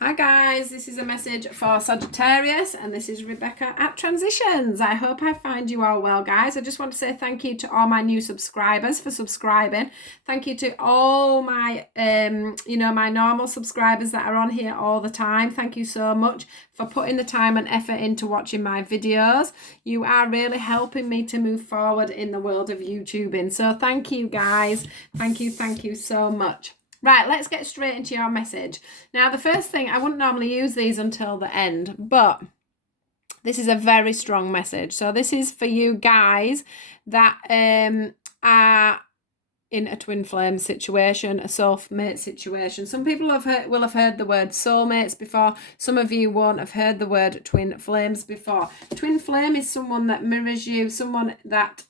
Hi guys, this is a message for Sagittarius and this is Rebecca at Transitions. I hope I find you all well, guys. I just want to say thank you to all my new subscribers for subscribing. Thank you to all my my normal subscribers that are on here all the time. Thank you so much for putting the time and effort into watching my videos. You are really helping me to move forward in the world of YouTubing. So thank you guys. Thank you so much. Right, let's get straight into your message. Now, the first thing, I wouldn't normally use these until the end, but this is a very strong message. So this is for you guys that are in a twin flame situation, a soulmate situation. Some people will have heard the word soulmates before. Some of you won't have heard the word twin flames before. Twin flame is someone that mirrors you, someone that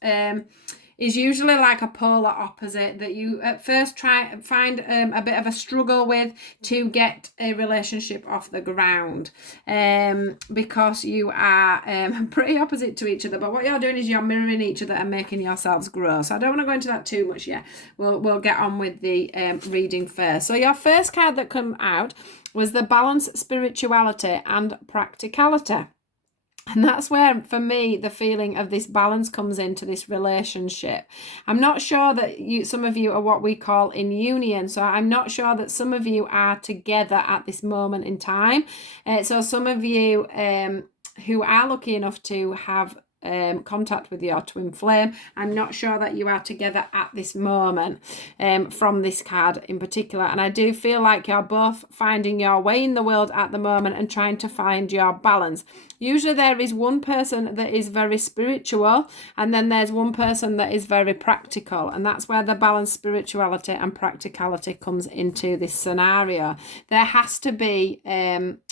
is usually like a polar opposite that you at first find a bit of a struggle with to get a relationship off the ground because you are pretty opposite to each other. But what you're doing is you're mirroring each other and making yourselves grow. So I don't want to go into that too much yet. We'll get on with the reading first. So your first card that came out was the balance, spirituality and practicality. And that's where, for me, the feeling of this balance comes into this relationship. I'm not sure that some of you are what we call in union. So I'm not sure that some of you are together at this moment in time. So some of you who are lucky enough to have contact with your twin flame, I'm not sure that you are together at this moment from this card in particular. And I do feel like you're both finding your way in the world at the moment and trying to find your balance. Usually there is one person that is very spiritual and then there's one person that is very practical, and that's where the balance, spirituality and practicality comes into this scenario. There has to be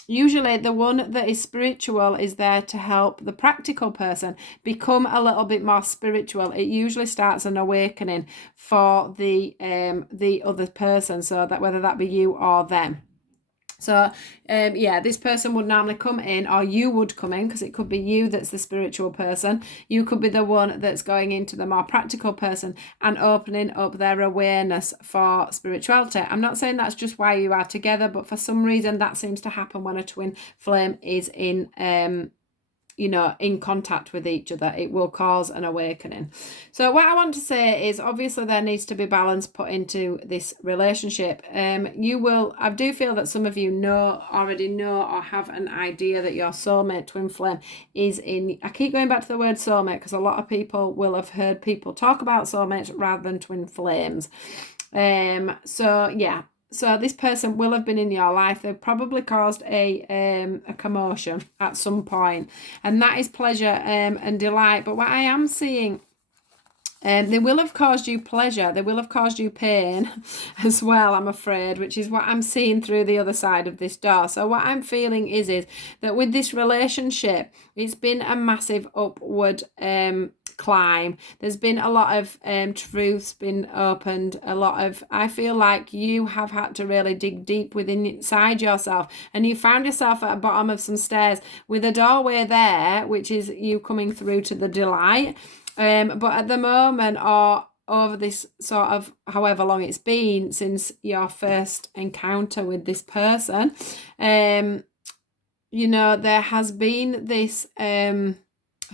usually the one that is spiritual is there to help the practical person become a little bit more spiritual. It usually starts an awakening for the other person, so that whether that be you or them. So this person would normally come in, or you would come in, because it could be you that's the spiritual person. You could be the one that's going into the more practical person and opening up their awareness for spirituality. I'm not saying that's just why you are together, but for some reason that seems to happen when a twin flame is in in contact with each other. It will cause an awakening. So what I want to say is, obviously there needs to be balance put into this relationship. I do feel that some of you already know or have an idea that your soulmate twin flame is in. I keep going back to the word soulmate because a lot of people will have heard people talk about soulmates rather than twin flames. So this person will have been in your life. They've probably caused a commotion at some point, and that is pleasure and delight. But what I am seeing, they will have caused you pleasure. They will have caused you pain as well, I'm afraid, which is what I'm seeing through the other side of this door. So what I'm feeling is that with this relationship, it's been a massive upward climb. There's been a lot of truths been opened, I feel like you have had to really dig deep within inside yourself, and you found yourself at the bottom of some stairs with a doorway there, which is you coming through to the delight. But at the moment, or over this sort of however long it's been since your first encounter with this person, there has been this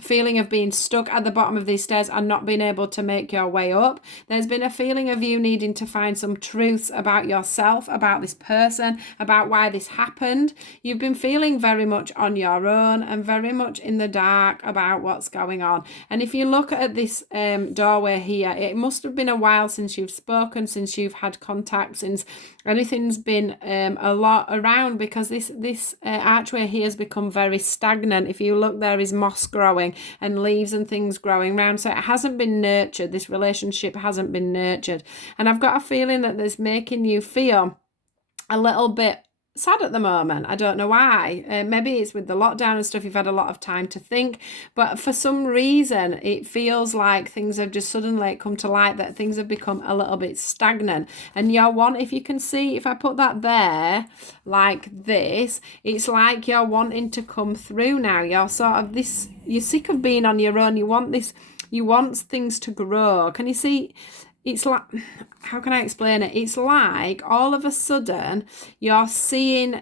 feeling of being stuck at the bottom of these stairs and not being able to make your way up. There's been a feeling of you needing to find some truths about yourself, about this person, about why this happened. You've been feeling very much on your own and very much in the dark about what's going on. And if you look at this doorway here, it must have been a while since you've spoken, since you've had contact, since anything's been a lot around, because this archway here has become very stagnant. If you look, there is moss growing and leaves and things growing around, so it hasn't been nurtured. This relationship hasn't been nurtured, and I've got a feeling that this making you feel a little bit sad at the moment. I don't know why. Maybe it's with the lockdown and stuff, you've had a lot of time to think, but for some reason it feels like things have just suddenly come to light, that things have become a little bit stagnant. And if you can see, if I put that there like this, it's like you're wanting to come through now. You're sick of being on your own. You want things to grow. Can you see? it's like, how can I explain it? It's like all of a sudden you're seeing,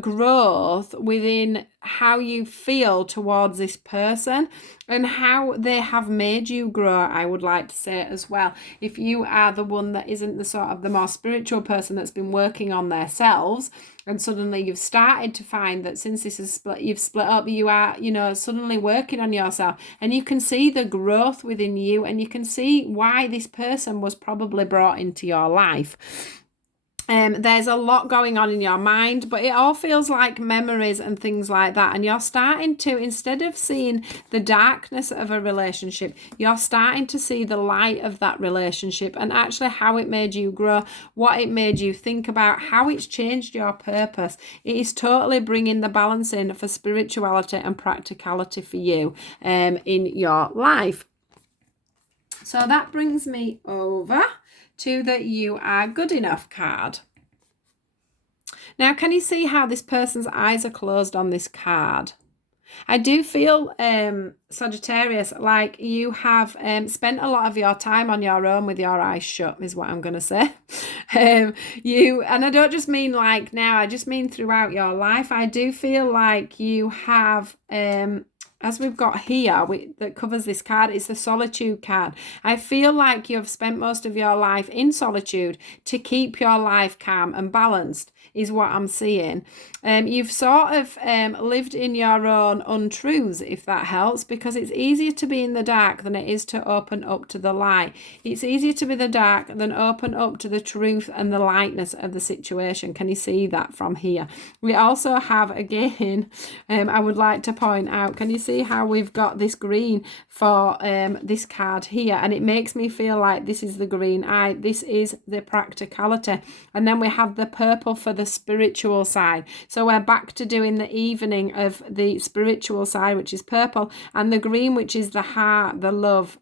growth within how you feel towards this person and how they have made you grow, I would like to say as well. If you are the one that isn't the sort of the more spiritual person that's been working on themselves, and suddenly you've started to find that since this is split, you've split up, you are, suddenly working on yourself, and you can see the growth within you, and you can see why this person was probably brought into your life. There's a lot going on in your mind, but it all feels like memories and things like that. And you're starting to, instead of seeing the darkness of a relationship, you're starting to see the light of that relationship and actually how it made you grow, what it made you think about, how it's changed your purpose. It is totally bringing the balance in for spirituality and practicality for you in your life. So that brings me over to the You Are Good Enough card. Now, can you see how this person's eyes are closed on this card? I do feel, Sagittarius, like you have spent a lot of your time on your own with your eyes shut, is what I'm going to say. And I don't just mean like now, I just mean throughout your life. I do feel like you have, as we've got here, that covers this card, it's the solitude card. I feel like you've spent most of your life in solitude to keep your life calm and balanced, is what I'm seeing. You've sort of lived in your own untruths, if that helps, because it's easier to be in the dark than it is to open up to the light. It's easier to be the dark than open up to the truth and the lightness of the situation. Can you see that from here? We also have, again, I would like to point out, can you see how we've got this green for this card here? And it makes me feel like this is the green eye. This is the practicality. And then we have the purple for the spiritual side. So we're back to doing the evening of the spiritual side, which is purple, and the green, which is the heart, the love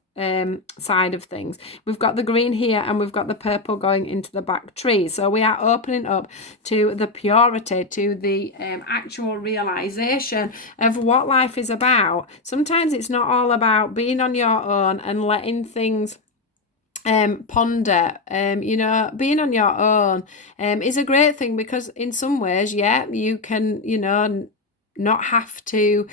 side of things. We've got the green here and we've got the purple going into the back tree. So we are opening up to the purity, to the actual realization of what life is about. Sometimes it's not all about being on your own and letting things ponder. Being on your own is a great thing, because in some ways, you can, not have to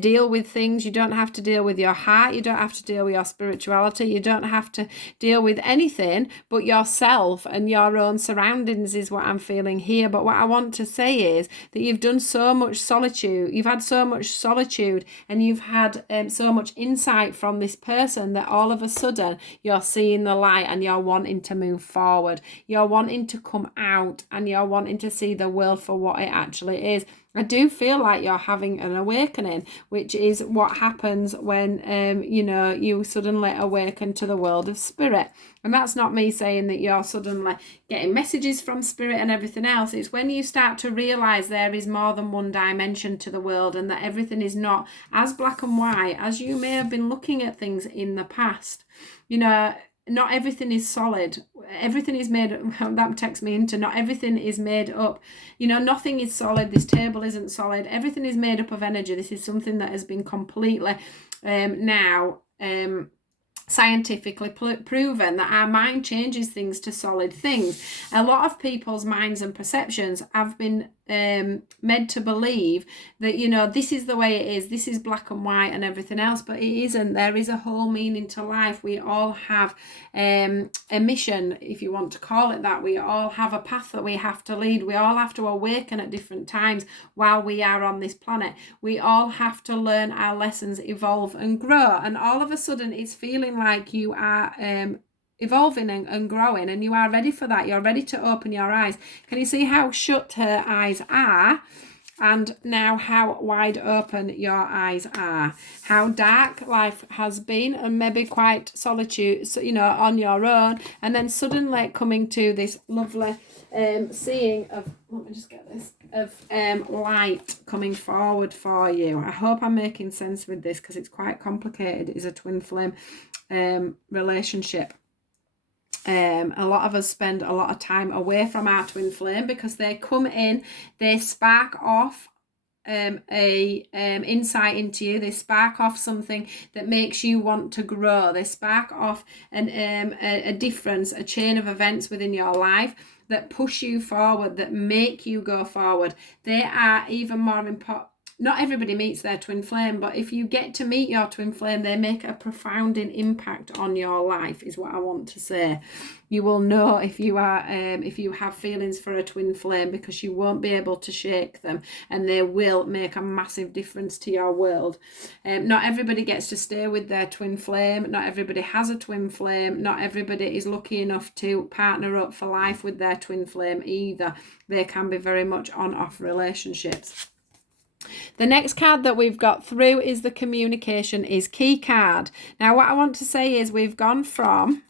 deal with things. You don't have to deal with your heart. You don't have to deal with your spirituality. You don't have to deal with anything but yourself and your own surroundings, is what I'm feeling here. But what I want to say is that you've done so much solitude. You've had so much solitude, and you've had so much insight from this person that all of a sudden you're seeing the light and you're wanting to move forward. You're wanting to come out and you're wanting to see the world for what it actually is. I do feel like you're having an awakening, which is what happens when, you suddenly awaken to the world of spirit. And that's not me saying that you're suddenly getting messages from spirit and everything else. It's when you start to realize there is more than one dimension to the world, and that everything is not as black and white as you may have been looking at things in the past. Not everything is solid. Everything is made, that takes me into, not everything is made up. Nothing is solid. This table isn't solid. Everything is made up of energy. This is something that has been completely scientifically proven, that our mind changes things to solid things. A lot of people's minds and perceptions have been made to believe that this is the way it is, this is black and white and everything else, but it isn't. There is a whole meaning to life. We all have a mission, if you want to call it that. We all have a path that we have to lead. We all have to awaken at different times while we are on this planet. We all have to learn our lessons, evolve and grow, and all of a sudden it's feeling like you are evolving and growing, and you are ready for that. You're ready to open your eyes. Can you see how shut her eyes are, and now how wide open your eyes are? How dark life has been, and maybe quite solitude, on your own, and then suddenly coming to this lovely seeing of, let me just get this, of light coming forward for you. I hope I'm making sense with this, because it's quite complicated. It is a twin flame relationship. A lot of us spend a lot of time away from our twin flame because they come in, they spark off insight into you. They spark off something that makes you want to grow. They spark off a difference, a chain of events within your life that push you forward, that make you go forward. They are even more important. Not everybody meets their twin flame, but if you get to meet your twin flame, they make a profound impact on your life, is what I want to say. You will know if you have feelings for a twin flame, because you won't be able to shake them, and they will make a massive difference to your world. Not everybody gets to stay with their twin flame. Not everybody has a twin flame. Not everybody is lucky enough to partner up for life with their twin flame either. They can be very much on-off relationships. The next card that we've got through is the communication is key card. Now, what I want to say is we've gone from,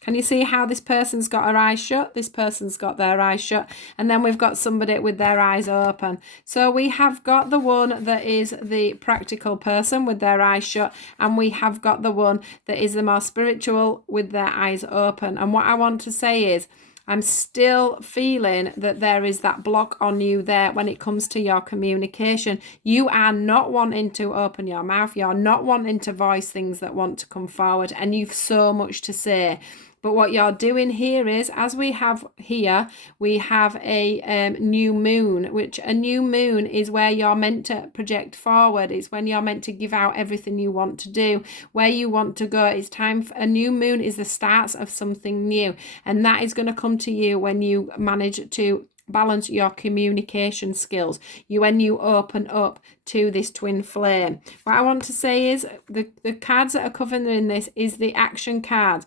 can you see how this person's got her eyes shut? This person's got their eyes shut. And then we've got somebody with their eyes open. So we have got the one that is the practical person with their eyes shut. And we have got the one that is the more spiritual with their eyes open. And what I want to say is, I'm still feeling that there is that block on you there when it comes to your communication. You are not wanting to open your mouth. You're not wanting to voice things that want to come forward. And you've so much to say. But what you're doing here is, as we have here, we have a new moon, which a new moon is where you're meant to project forward. It's when you're meant to give out everything you want to do, where you want to go. It's time for a new moon is the start of something new. And that is going to come to you when you manage to balance your communication skills, when you open up to this twin flame. What I want to say is the cards that are covered in this is the action card.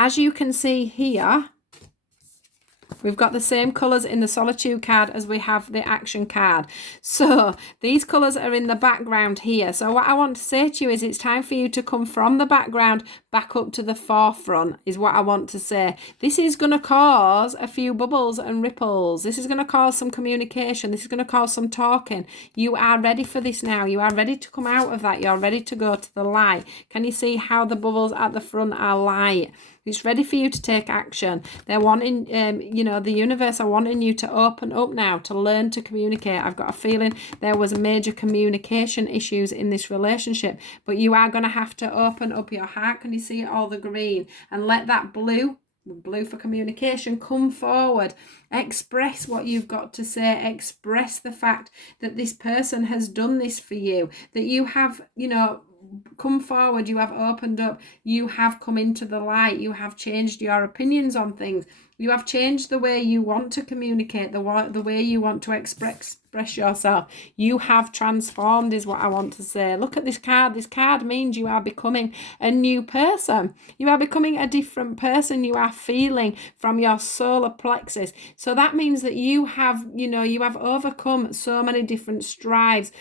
As you can see here, we've got the same colours in the solitude card as we have the action card. So these colours are in the background here. So what I want to say to you is it's time for you to come from the background back up to the forefront, is what I want to say. This is going to cause a few bubbles and ripples. This is going to cause some communication. This is going to cause some talking. You are ready for this now. You are ready to come out of that. You're ready to go to the light. Can you see how the bubbles at the front are light? It's ready for you to take action. They're wanting, the universe are wanting you to open up now, to learn to communicate. I've got a feeling there was major communication issues in this relationship, but you are going to have to open up your heart. Can you see all the green? And let that blue for communication, come forward. Express what you've got to say. Express the fact that this person has done this for you, that you have, come forward, you have opened up, you have come into the light, you have changed your opinions on things, you have changed the way you want to communicate, the way you want to express yourself. You have transformed, is what I want to say. Look at this card. This card means you are becoming a new person. You are becoming a different person. You are feeling from your solar plexus. So that means that you have overcome so many different strives,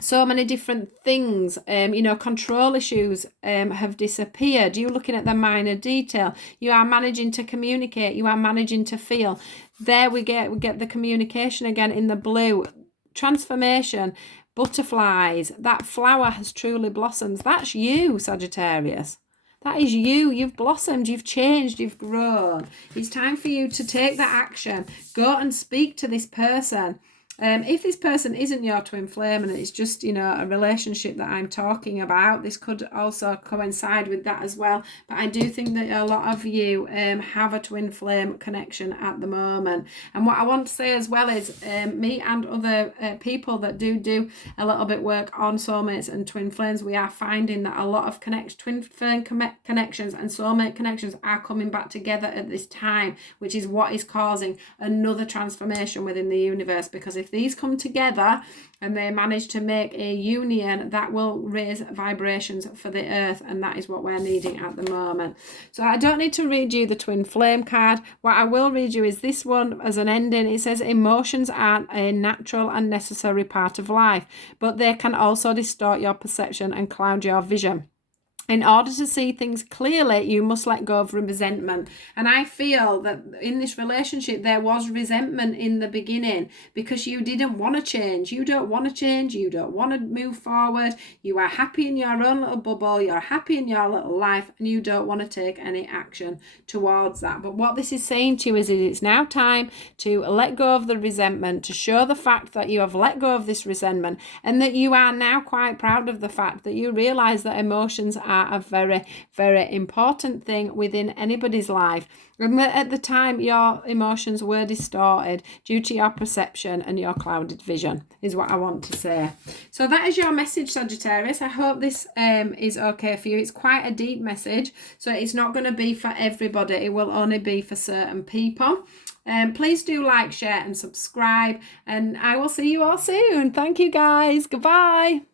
so many different things. Control issues have disappeared. You're looking at the minor detail. You are managing to communicate. You are managing to feel. There we get the communication again in the blue. Transformation, butterflies. That flower has truly blossomed. That's you, Sagittarius. That is you. You've blossomed. You've changed. You've grown. It's time for you to take that action. Go and speak to this person. If this person isn't your twin flame and it's just, a relationship that I'm talking about, this could also coincide with that as well. But I do think that a lot of you have a twin flame connection at the moment. And what I want to say as well is me and other people that do a little bit work on soulmates and twin flames, we are finding that a lot of twin flame connections and soulmate connections are coming back together at this time, which is what is causing another transformation within the universe. Because if these come together and they manage to make a union, that will raise vibrations for the earth, and that is what we're needing at the moment. So I don't need to read you the twin flame card. What I will read you is this one as an ending. It says, emotions aren't a natural and necessary part of life, but they can also distort your perception and cloud your vision. In order to see things clearly, you must let go of resentment. And I feel that in this relationship, there was resentment in the beginning because you didn't want to change. You don't want to change. You don't want to move forward. You are happy in your own little bubble. You're happy in your little life, and you don't want to take any action towards that. But what this is saying to you is it's now time to let go of the resentment, to show the fact that you have let go of this resentment, and that you are now quite proud of the fact that you realize that emotions are a very, very important thing within anybody's life. And at the time, your emotions were distorted due to your perception and your clouded vision, is what I want to say. So that is your message, Sagittarius. I hope this is okay for you. It's quite a deep message, so it's not going to be for everybody. It will only be for certain people. Please do like, share and subscribe, and I will see you all soon. Thank you, guys. Goodbye.